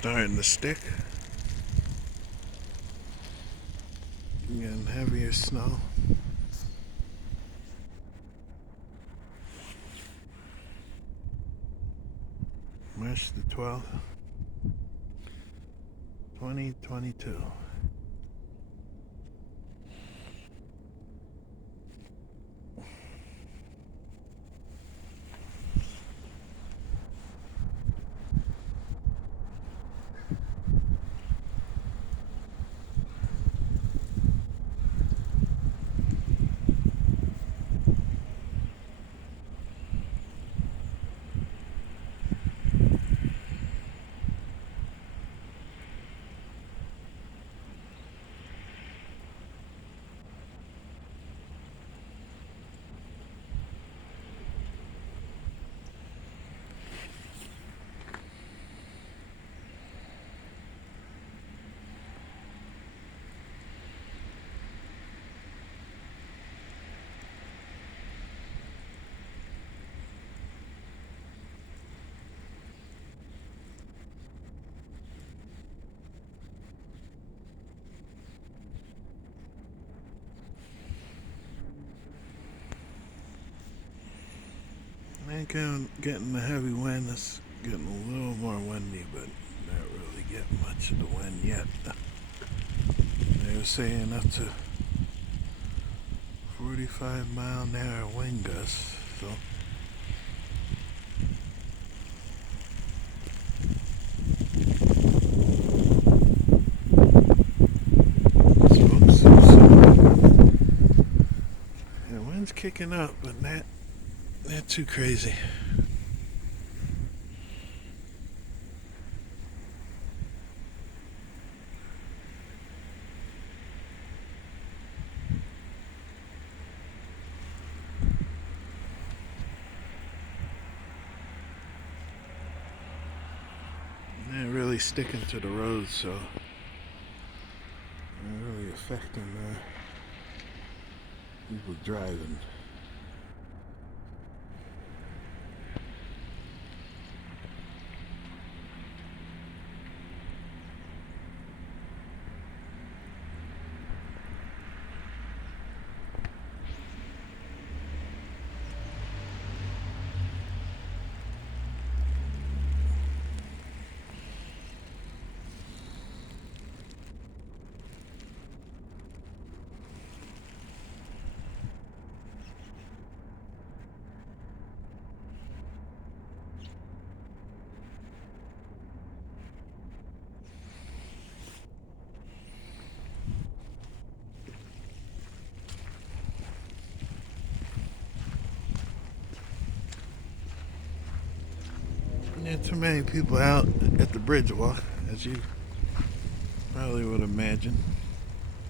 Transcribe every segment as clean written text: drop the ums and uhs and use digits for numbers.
Starting to stick. Getting heavier snow. March the 12th, 2022. Getting the heavy wind. It's getting a little more windy, but not really getting much of the wind yet. They were saying up to 45-mile-an-hour wind gusts, so the wind's kicking up, but not too crazy. Not really sticking to the roads, so not really affecting people driving. Not too many people out at the bridge walk, as you probably would imagine.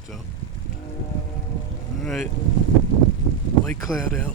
So, alright, light cloud out.